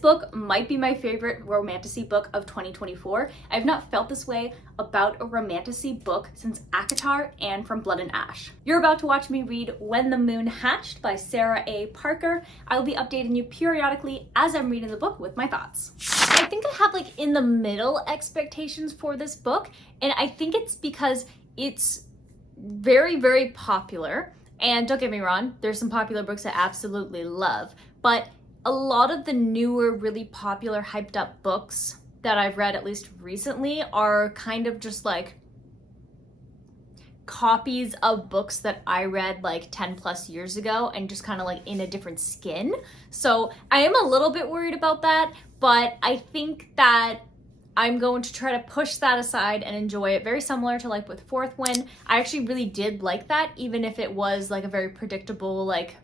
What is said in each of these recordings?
book might be my favorite romantasy book of 2024. I've not felt this way about a romantasy book since ACOTAR and From Blood and Ash. You're about to watch me read When the Moon Hatched by Sarah A. Parker. I'll be updating you periodically as I'm reading the book with my thoughts. I think I have like in the middle expectations for this book, and I think it's because it's very, very popular. And don't get me wrong, there's some popular books I absolutely love, but a lot of the newer, really popular, hyped up books that I've read, at least recently, are kind of just like copies of books that I read like 10 plus years ago and just kind of like in a different skin. So I am a little bit worried about that, but I think that I'm going to try to push that aside and enjoy it, very similar to like with Fourth Wind. I actually really did like that, even if it was like a very predictable, like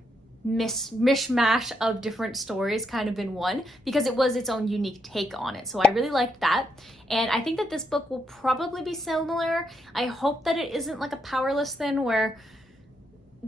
mishmash of different stories kind of in one, because it was its own unique take on it. So I really liked that. And I think that this book will probably be similar. I hope that it isn't like a Powerless thing where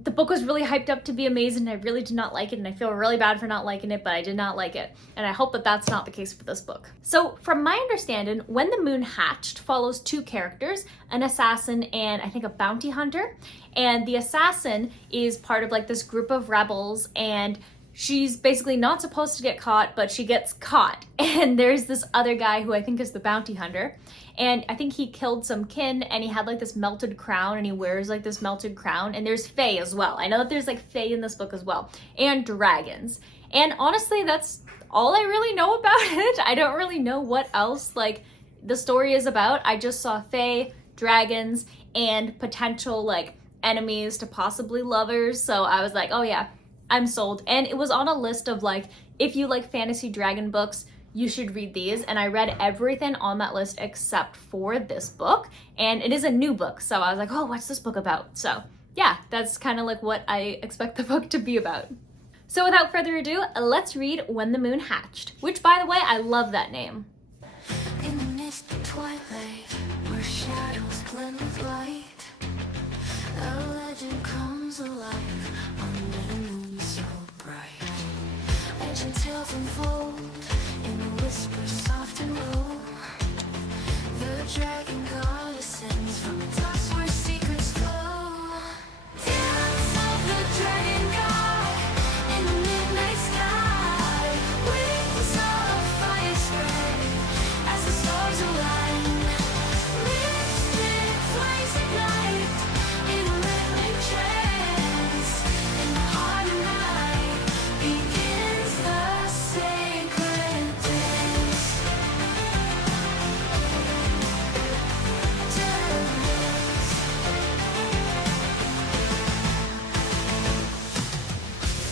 the book was really hyped up to be amazing and I really did not like it, and I feel really bad for not liking it, but I did not like it. And I hope that that's not the case for this book. So from my understanding, When the Moon Hatched follows two characters, an assassin and I think a bounty hunter. And the assassin is part of like this group of rebels, and she's basically not supposed to get caught, but she gets caught. And there's this other guy who I think is the bounty hunter. And I think he killed some kin, and he had like this melted crown, and he wears like this melted crown. And there's fae as well. I know that there's like fae in this book as well, and dragons. And honestly, that's all I really know about it. I don't really know what else like the story is about. I just saw fae, dragons, and potential like enemies to possibly lovers. So I was like, oh yeah, I'm sold. And it was on a list of like, if you like fantasy dragon books, you should read these. And I read everything on that list except for this book. And it is a new book. So I was like, oh, what's this book about? So yeah, that's kind of like what I expect the book to be about. So without further ado, let's read When the Moon Hatched, which by the way, I love that name. In the mist of twilight, where shadows blend with light, a legend comes alive under the moon so bright. Legend tales unfold in a whisper soft and low. The dragon god ascends from the depths where secrets flow. Dance of the dragon god in the midnight sky. Wings of fire spread as the stars align. Mystic flames ignite in a rhythmic trance. In the heart of night begins the sacred dance.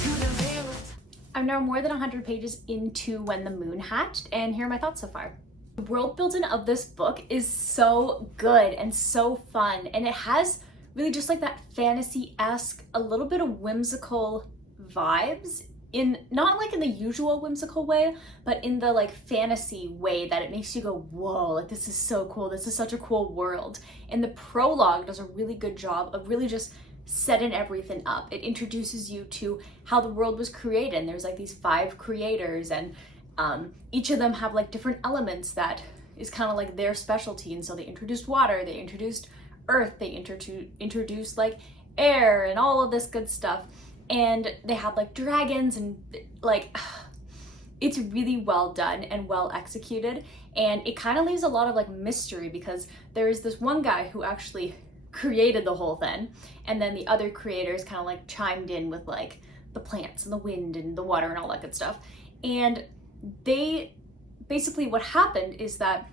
Through the veil of I'm now more than 100 pages into When the Moon Hatched, and here are my thoughts so far. The world building of this book is so good and so fun, and it has really just like that fantasy-esque, a little bit of whimsical vibes, in not like in the usual whimsical way, but in the like fantasy way that it makes you go, whoa, like this is so cool, this is such a cool world. And the prologue does a really good job of really just setting everything up. It introduces you to how the world was created, and there's like these 5 creators, and each of them have like different elements that is kind of like their specialty. And so they introduced water, they introduced earth, they introduced like air and all of this good stuff. And they have like dragons, and like it's really well done and well executed. And it kind of leaves a lot of like mystery, because there is this one guy who actually created the whole thing, and then the other creators kind of like chimed in with like the plants and the wind and the water and all that good stuff. And they basically, what happened is that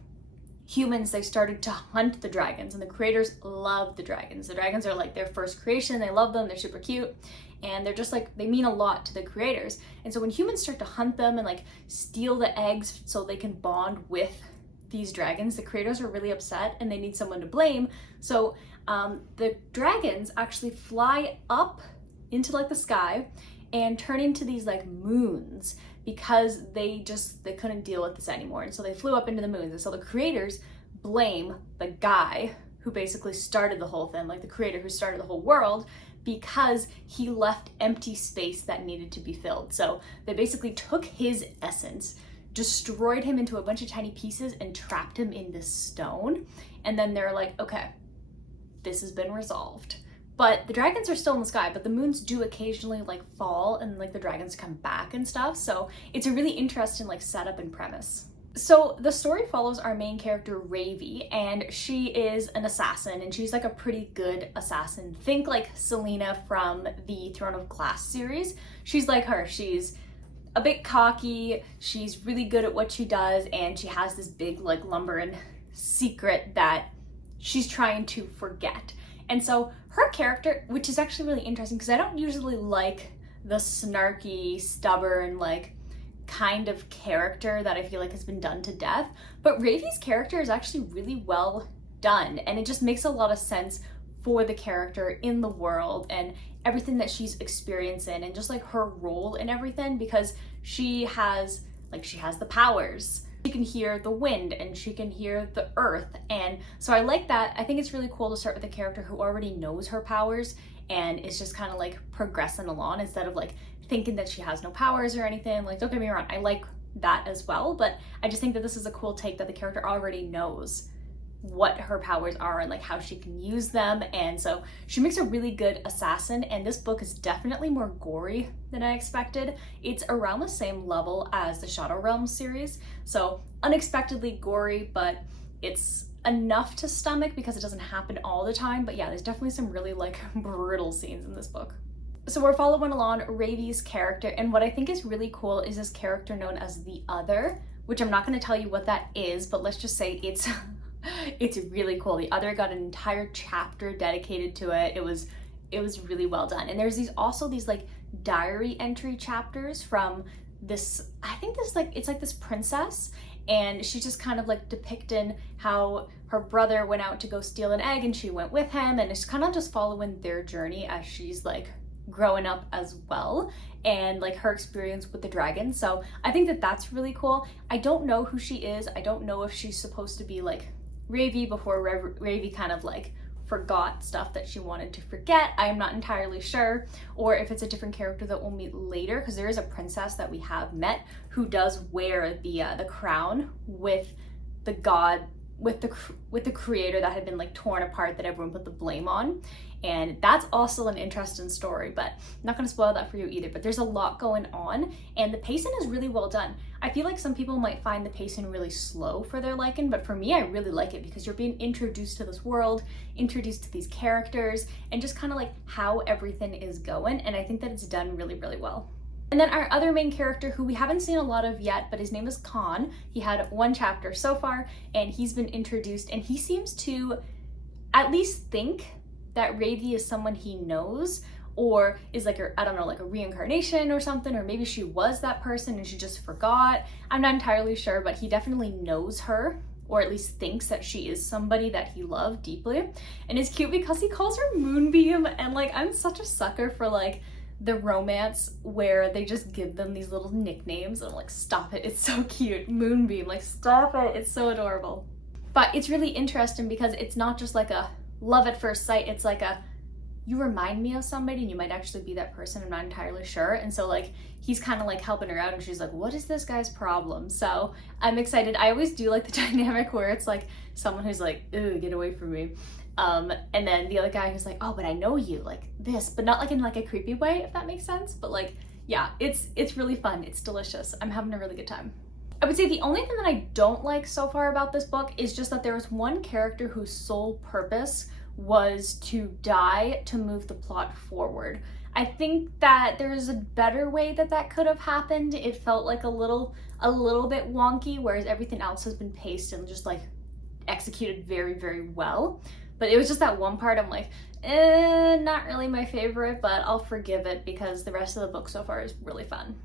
humans, they started to hunt the dragons, and the creators love the dragons. The dragons are like their first creation, they love them, they're super cute, and they're just like, they mean a lot to the creators. And so when humans start to hunt them and like steal the eggs so they can bond with these dragons, the creators are really upset and they need someone to blame. So the dragons actually fly up into like the sky and turn into these like moons, because they couldn't deal with this anymore. And so they flew up into the moons. And so the creators blame the guy who basically started the whole thing, like the creator who started the whole world, because he left empty space that needed to be filled. So they basically took his essence, destroyed him into a bunch of tiny pieces and trapped him in this stone. And then they're like, okay, this has been resolved. But the dragons are still in the sky, but the moons do occasionally like fall and like the dragons come back and stuff. So it's a really interesting like setup and premise. So the story follows our main character Raeve, and she is an assassin, and she's like a pretty good assassin. Think like Selena from the Throne of Glass series. She's like her. She's a bit cocky, she's really good at what she does, and she has this big like lumbering secret that she's trying to forget. And so her character, which is actually really interesting because I don't usually like the snarky, stubborn, like kind of character that I feel like has been done to death, but Rave's character is actually really well done, and it just makes a lot of sense for the character in the world and everything that she's experiencing, and just like her role in everything, because she has the powers. She can hear the wind and she can hear the earth, and so I like that. I think it's really cool to start with a character who already knows her powers and is just kind of like progressing along instead of like thinking that she has no powers or anything. Like, don't get me wrong, I like that as well, but I just think that this is a cool take that the character already knows what her powers are and like how she can use them. And so she makes a really good assassin, and this book is definitely more gory than I expected. It's around the same level as the Shadow Realms series, so unexpectedly gory, but it's enough to stomach because it doesn't happen all the time. But yeah, there's definitely some really like brutal scenes in this book. So we're following along Rave's character, and what I think is really cool is this character known as the Other, which I'm not going to tell you what that is, but let's just say it's it's really cool. The Other got an entire chapter dedicated to it. It was really well done. And there's also these like diary entry chapters from this, I think this like, it's like this princess, and she's just kind of like depicting how her brother went out to go steal an egg and she went with him, and it's kind of just following their journey as she's like growing up as well, and like her experience with the dragon. So I think that that's really cool. I don't know who she is. I don't know if she's supposed to be like Raeve before Raeve kind of like forgot stuff that she wanted to forget. I am not entirely sure, or if it's a different character that we'll meet later, because there is a princess that we have met who does wear the crown with the god, with the creator that had been like torn apart, that everyone put the blame on. And that's also an interesting story, but I'm not going to spoil that for you either. But there's a lot going on, and the pacing is really well done. I feel like some people might find the pacing really slow for their liking, but for me, I really like it because you're being introduced to this world, introduced to these characters, and just kind of like how everything is going. And I think that it's done really, really well. And then our other main character, who we haven't seen a lot of yet, but his name is Kaan. He had one chapter so far, and he's been introduced, and he seems to at least think that Raeve is someone he knows, or is like I don't know, like a reincarnation or something, or maybe she was that person and she just forgot. I'm not entirely sure, but he definitely knows her, or at least thinks that she is somebody that he loved deeply. And it's cute because he calls her Moonbeam, and like I'm such a sucker for like the romance where they just give them these little nicknames, and I'm like, stop it, it's so cute. Moonbeam, like stop it, it's so adorable. But it's really interesting because it's not just like a love at first sight, it's like a, you remind me of somebody and you might actually be that person, I'm not entirely sure. And so like he's kind of like helping her out, and she's like, what is this guy's problem? So I'm excited. I always do like the dynamic where it's like someone who's like, ooh, get away from me, and then the other guy who's like, oh, but I know you, like this, but not like in like a creepy way, if that makes sense. But like, yeah, it's really fun, it's delicious, I'm having a really good time. I would say the only thing that I don't like so far about this book is just that there was one character whose sole purpose was to die to move the plot forward. I think that there's a better way that that could have happened. It felt like a little bit wonky, whereas everything else has been paced and just like executed very, very well. But it was just that one part I'm like, not really my favorite, but I'll forgive it because the rest of the book so far is really fun.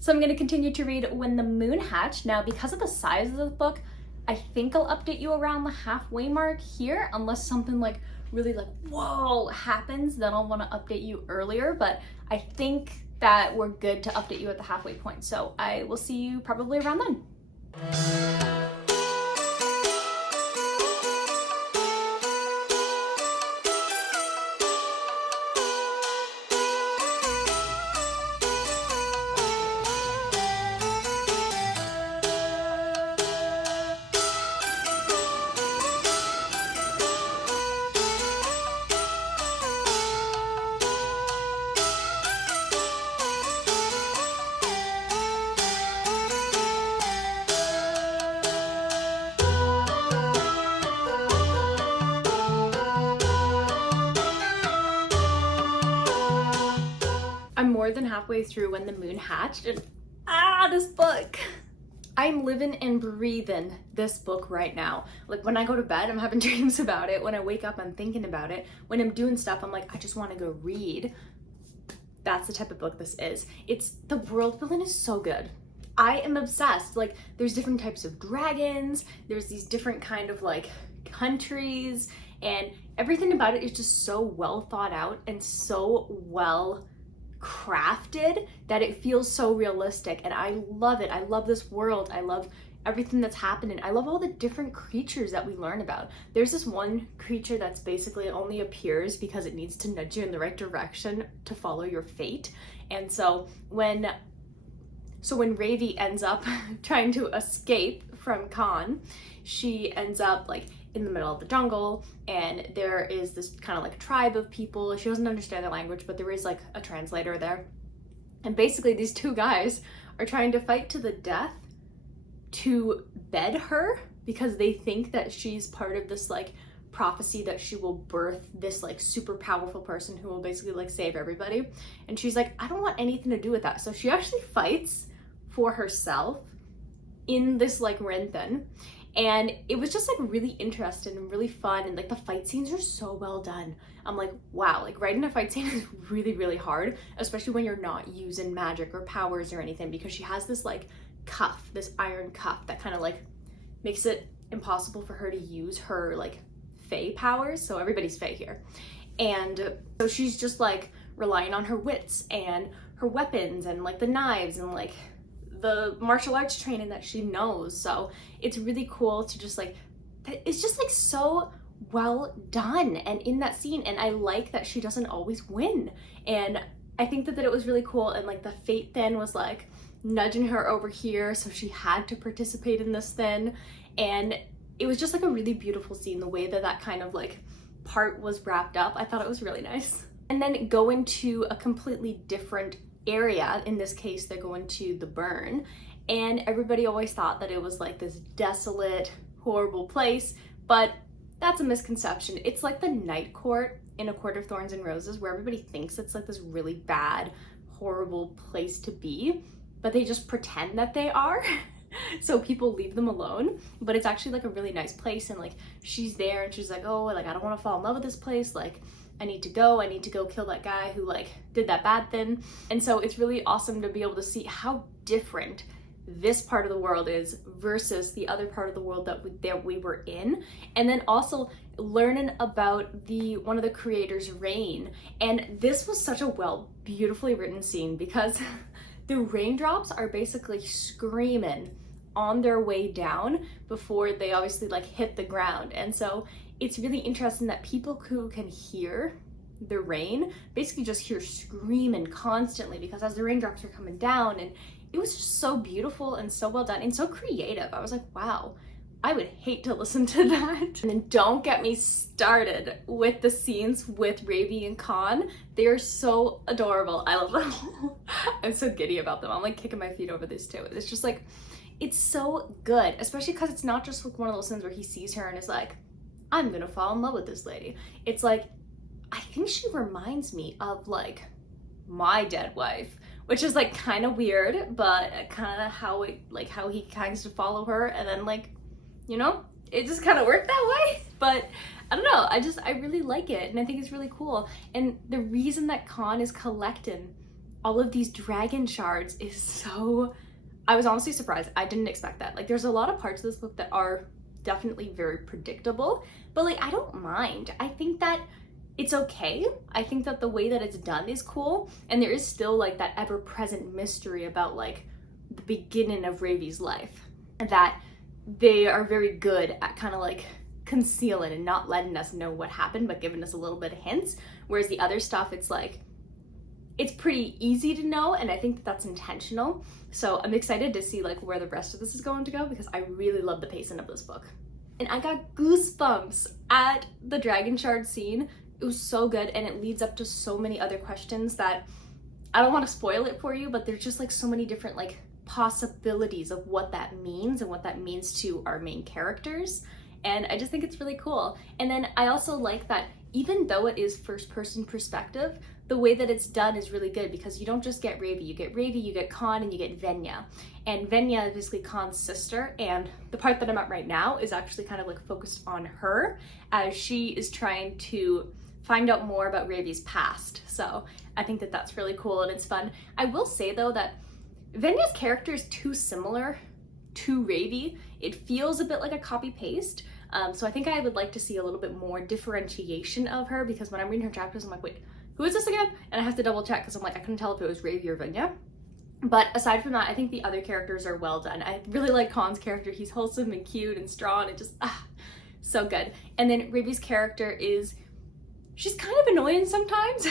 So I'm going to continue to read When the Moon Hatched. Now, because of the size of the book, I think I'll update you around the halfway mark here, unless something like really like, whoa, happens, then I'll want to update you earlier. But I think that we're good to update you at the halfway point. So I will see you probably around then. more than halfway through when the moon hatched, and this book. I'm living and breathing this book right now. Like when I go to bed, I'm having dreams about it. When I wake up, I'm thinking about it. When I'm doing stuff, I'm like, I just want to go read. That's the type of book this is. The world building is so good. I am obsessed. Like there's different types of dragons. There's these different kind of like countries, and everything about it is just so well thought out and so well crafted that it feels so realistic, and I love it. I love this world. I love everything that's happening. I love all the different creatures that we learn about. There's this one creature that's basically only appears because it needs to nudge you in the right direction to follow your fate. And so when Raeve ends up trying to escape from Kaan, she ends up like in the middle of the jungle, and there is this kind of like tribe of people. She doesn't understand their language, but there is like a translator there. And basically these two guys are trying to fight to the death to bed her because they think that she's part of this like prophecy that she will birth this like super powerful person who will basically like save everybody. And she's like, I don't want anything to do with that. So she actually fights for herself in this like Renthen. And it was just like really interesting and really fun, and like the fight scenes are so well done. I'm like, wow, like writing a fight scene is really, really hard, especially when you're not using magic or powers or anything, because she has this like cuff, this iron cuff that kind of like makes it impossible for her to use her like fae powers. So everybody's fae here. And so she's just like relying on her wits and her weapons and like the knives and like the martial arts training that she knows. So it's really cool to just like, it's just like so well done and in that scene. And I like that she doesn't always win. And I think that it was really cool. And like the fate then was like nudging her over here, so she had to participate in this then. And it was just like a really beautiful scene, the way that that kind of like part was wrapped up. I thought it was really nice. And then go into a completely different area. In this case, they're going to the burn, and everybody always thought that it was like this desolate, horrible place, but that's a misconception. It's like the night court in A Court of Thorns and Roses, where everybody thinks it's like this really bad, horrible place to be, but they just pretend that they are. So people leave them alone, but it's actually like a really nice place. And like she's there and she's like, oh, like I don't want to fall in love with this place, like I need to go kill that guy who like did that bad thing. And so it's really awesome to be able to see how different this part of the world is versus the other part of the world that we were in. And then also learning about one of the creators' reign. And this was such a beautifully written scene, because the raindrops are basically screaming on their way down before they obviously like hit the ground. And so it's really interesting that people who can hear the rain basically just hear screaming constantly, because as the raindrops are coming down, and it was just so beautiful and so well done and so creative. I was like, wow, I would hate to listen to that. And then don't get me started with the scenes with Raeve and Kaan. They are so adorable. I love them. I'm so giddy about them. I'm like kicking my feet over this too. It's just like, it's so good, especially because it's not just like one of those things where he sees her and is like, I'm gonna fall in love with this lady. It's like, I think she reminds me of like my dead wife, which is like kind of weird, but kind of how he kinds to follow her, and then like, you know, it just kind of worked that way. But I don't know, I really like it, and I think it's really cool. And the reason that Kaan is collecting all of these dragon shards is so, I was honestly surprised. I didn't expect that. Like there's a lot of parts of this book that are definitely very predictable, but like I don't mind. I think that it's okay. I think that the way that it's done is cool, and there is still like that ever-present mystery about like the beginning of Rave's life, and that they are very good at kind of like concealing and not letting us know what happened, but giving us a little bit of hints, whereas the other stuff, it's like, it's pretty easy to know, and I think that that's intentional. So I'm excited to see like where the rest of this is going to go, because I really love the pacing of this book. And I got goosebumps at the dragon shard scene. It was so good, and it leads up to so many other questions that I don't want to spoil it for you, but there's just like so many different like possibilities of what that means and what that means to our main characters. And I just think it's really cool. And then I also like that even though it is first person perspective, the way that it's done is really good because you don't just get Raeve, you get Kaan, and you get Venya. And Venya is basically Kaan's sister, and the part that I'm at right now is actually kind of like focused on her as she is trying to find out more about Rave's past. So I think that that's really cool and it's fun. I will say though that Venya's character is too similar to Raeve. It feels a bit like a copy paste. So I think I would like to see a little bit more differentiation of her, because when I'm reading her chapters, I'm like, wait, who is this again? And I have to double check because I'm like, I couldn't tell if it was Raeve or Venya. But aside from that, I think the other characters are well done. I really like Kaan's character. He's wholesome and cute and strong and just, so good. And then Rave's character is, she's kind of annoying sometimes,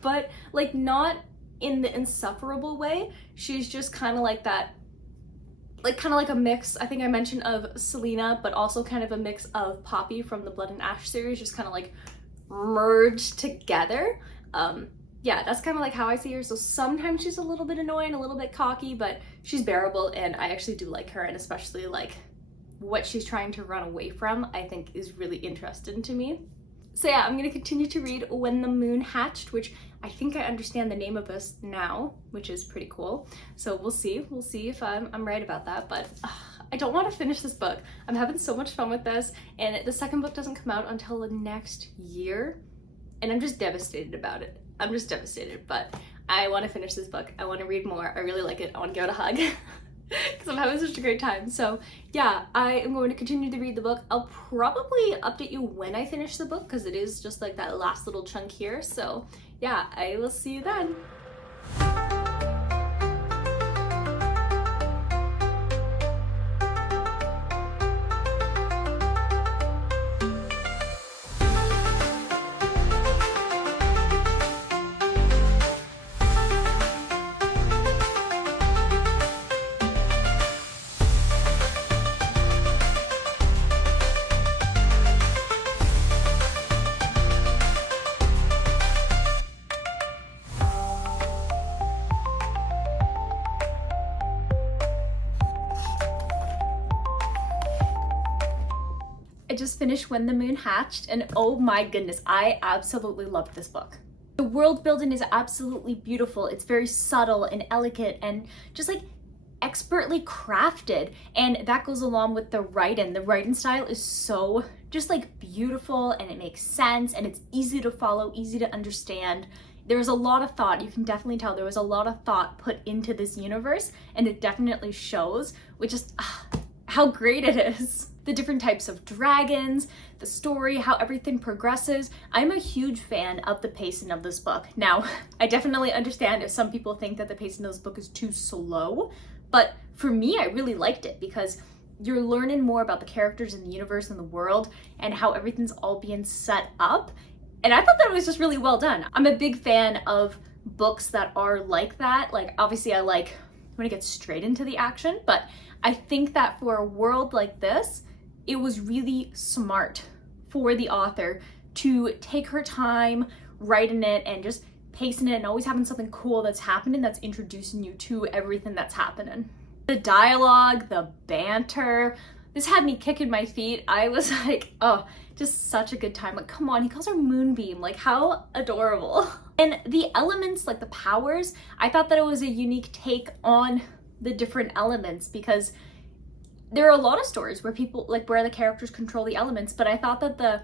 but like not in the insufferable way. She's just kind of like that, like kind of like a mix, I think I mentioned, of Selena, but also kind of a mix of Poppy from the Blood and Ash series, just kind of like merged together. Yeah, that's kind of like how I see her. So sometimes she's a little bit annoying, a little bit cocky, but she's bearable, and I actually do like her, and especially like what she's trying to run away from, I think is really interesting to me. So yeah, I'm gonna continue to read When the Moon Hatched, which I think I understand the name of this now, which is pretty cool. So we'll see if I'm right about that, but I don't want to finish this book. I'm having so much fun with this, and the second book doesn't come out until the next year, and I'm just devastated about it. I'm just devastated, but I want to finish this book. I want to read more. I really like it. I want to give it a hug because I'm having such a great time. So yeah, I am going to continue to read the book. I'll probably update you when I finish the book because it is just like that last little chunk here. So yeah, I will see you then. I just finished When the Moon Hatched, and oh my goodness, I absolutely loved this book. The world building is absolutely beautiful. It's very subtle and elegant and just like expertly crafted, and that goes along with the writing. The writing style is so just like beautiful, and it makes sense, and it's easy to follow, easy to understand. There's a lot of thought. You can definitely tell there was a lot of thought put into this universe, and it definitely shows, which is how great it is. The different types of dragons, the story, how everything progresses. I'm a huge fan of the pacing of this book. Now, I definitely understand if some people think that the pacing of this book is too slow, but for me, I really liked it because you're learning more about the characters in the universe and the world and how everything's all being set up. And I thought that it was just really well done. I'm a big fan of books that are like that. Like, obviously I like when it gets straight into the action, but I think that for a world like this, it was really smart for the author to take her time writing it and just pacing it and always having something cool that's happening that's introducing you to everything that's happening. The dialogue, the banter, this had me kicking my feet. I was like, oh, just such a good time. Like, come on, he calls her Moonbeam. Like, how adorable. And the elements, like the powers, I thought that it was a unique take on the different elements, because there are a lot of stories where people, like, where the characters control the elements, but I thought that the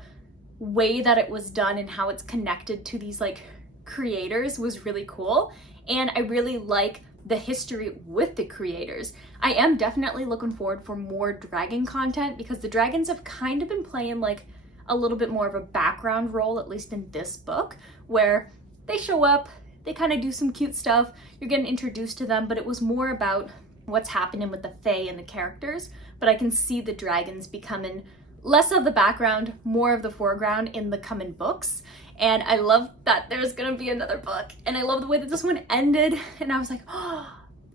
way that it was done and how it's connected to these like creators was really cool. And I really like the history with the creators. I am definitely looking forward for more dragon content, because the dragons have kind of been playing like a little bit more of a background role, at least in this book, where they show up, they kind of do some cute stuff, you're getting introduced to them, but it was more about what's happening with the Fae and the characters. But I can see the dragons becoming less of the background, more of the foreground in the coming books. And I love that there's gonna be another book, and I love the way that this one ended. And I was like, oh,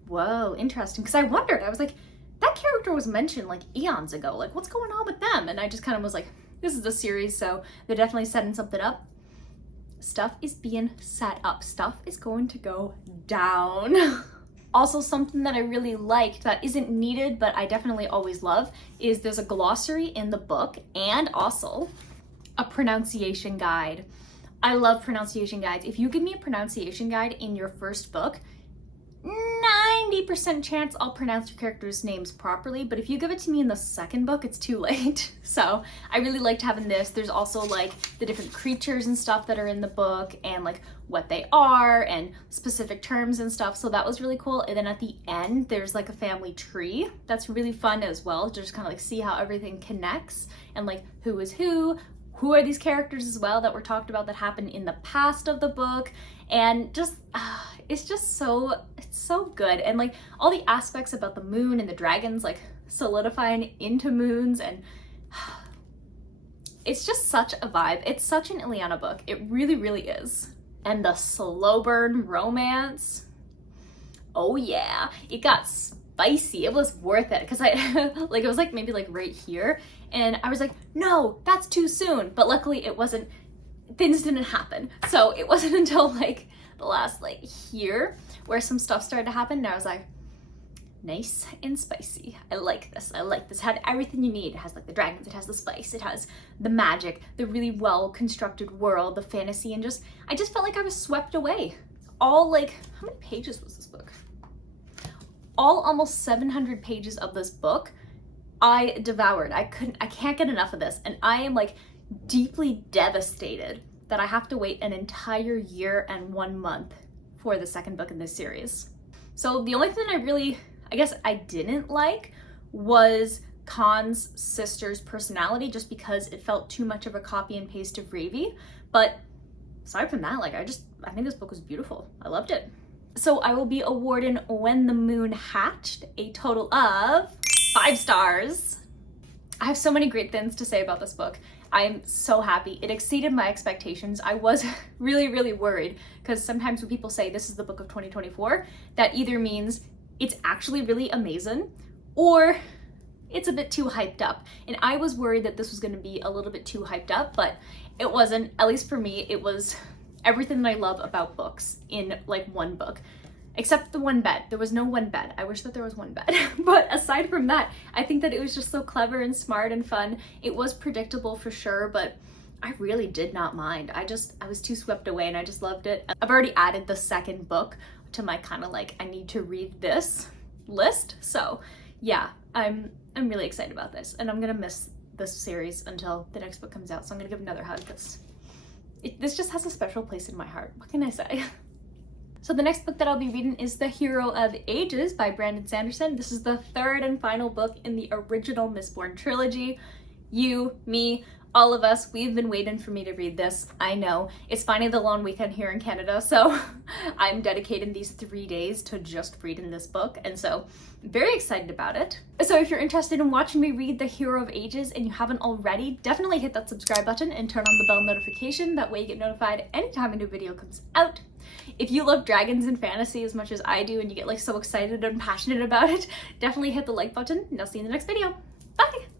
whoa, interesting. Because I wondered, I was like, that character was mentioned like eons ago, like what's going on with them? And I just kind of was like, this is a series, so they're definitely setting something up. Stuff is being set up. Stuff is going to go down. Also, something that I really liked that isn't needed, but I definitely always love, is there's a glossary in the book and also a pronunciation guide. I love pronunciation guides. If you give me a pronunciation guide in your first book, 90% chance I'll pronounce your characters' names properly, but if you give it to me in the second book, it's too late. So I really liked having this. There's also like the different creatures and stuff that are in the book and like what they are and specific terms and stuff. So that was really cool. And then at the end, there's like a family tree. That's really fun as well, to just kind of like see how everything connects and like who is who are these characters as well that were talked about that happened in the past of the book. And just, it's just it's so good. And like all the aspects about the moon and the dragons like solidifying into moons, and it's just such a vibe. It's such an Ileana book. It really, really is. And the slow burn romance, oh yeah, it got spicy. It was worth it, because I like, it was like maybe like right here, and I was like, no, that's too soon. But luckily it wasn't, things didn't happen. So it wasn't until like the last like here where some stuff started to happen, and I was like, nice and spicy. I like this. I like this. It had everything you need. It has like the dragons, it has the spice, it has the magic, the really well constructed world, the fantasy, and just, I just felt like I was swept away. All like, how many pages was this book? All almost 700 pages of this book I devoured. I can't get enough of this, and I am like deeply devastated that I have to wait an entire year and 1 month for the second book in this series. So the only thing I guess I didn't like was Kaan's sister's personality, just because it felt too much of a copy and paste of Raeve. But aside from that, like I think this book was beautiful. I loved it. So I will be awarding When the Moon Hatched a total of 5 stars. I have so many great things to say about this book. I am so happy. It exceeded my expectations. I was really, really worried, because sometimes when people say this is the book of 2024, that either means it's actually really amazing or it's a bit too hyped up. And I was worried that this was going to be a little bit too hyped up, but it wasn't. At least for me, it was everything that I love about books in like one book. Except the one bed. There was no one bed. I wish that there was one bed. But aside from that, I think that it was just so clever and smart and fun. It was predictable for sure, but I really did not mind. I was too swept away, and I just loved it. I've already added the second book to my kind of like, I need to read this list. So yeah, I'm really excited about this, and I'm gonna miss this series until the next book comes out. So I'm gonna give another hug, because this just has a special place in my heart. What can I say? So the next book that I'll be reading is The Hero of Ages by Brandon Sanderson. This is the third and final book in the original Mistborn trilogy. You, me, all of us, we've been waiting for me to read this. I know. It's finally the long weekend here in Canada, so I'm dedicating these 3 days to just reading this book, and so I'm very excited about it. So if you're interested in watching me read The Hero of Ages and you haven't already, definitely hit that subscribe button and turn on the bell notification. That way you get notified anytime a new video comes out. If you love dragons and fantasy as much as I do, and you get like so excited and passionate about it, definitely hit the like button, and I'll see you in the next video. Bye!